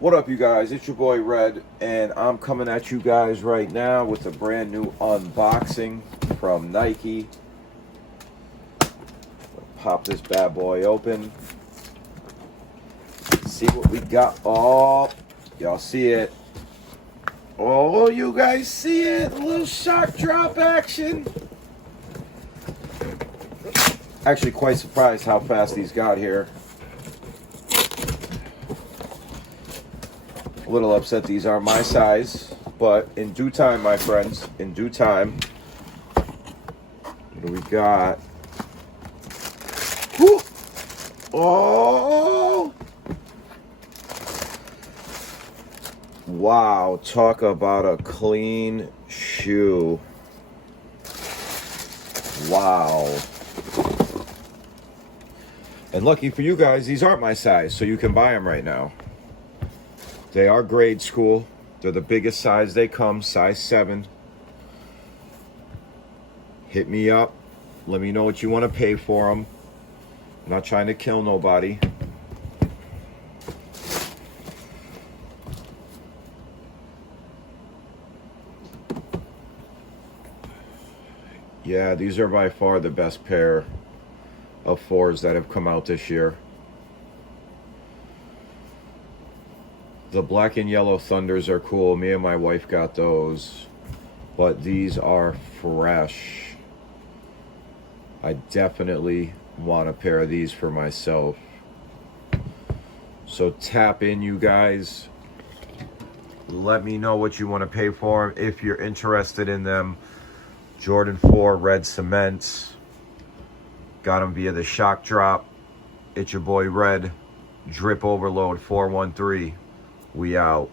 What up, you guys? It's your boy Red, and I'm coming at you guys right now with a brand new unboxing from Nike. Pop this bad boy open. See what we got. Oh, y'all see it. Oh, you guys see it? A little shock drop action. Actually, quite surprised how fast these got here. A little upset these are my size, but in due time, my friends, in due time. What do we got? Whew. Oh! Wow, talk about a clean shoe. Wow. And lucky for you guys, these aren't my size, so you can buy them right now. They are grade school. They're the biggest size they come, size 7. Hit me up. Let me know what you want to pay for them. I'm not trying to kill nobody. Yeah, these are by far the best pair of 4s that have come out this year. The black and yellow Thunders are cool. Me and my wife got those. But these are fresh. I definitely want a pair of these for myself. So tap in, you guys. Let me know what you want to pay for them if you're interested in them. Jordan 4 red cements. Got them via the shock drop. It's your boy Red. Drip Overload 413. We out.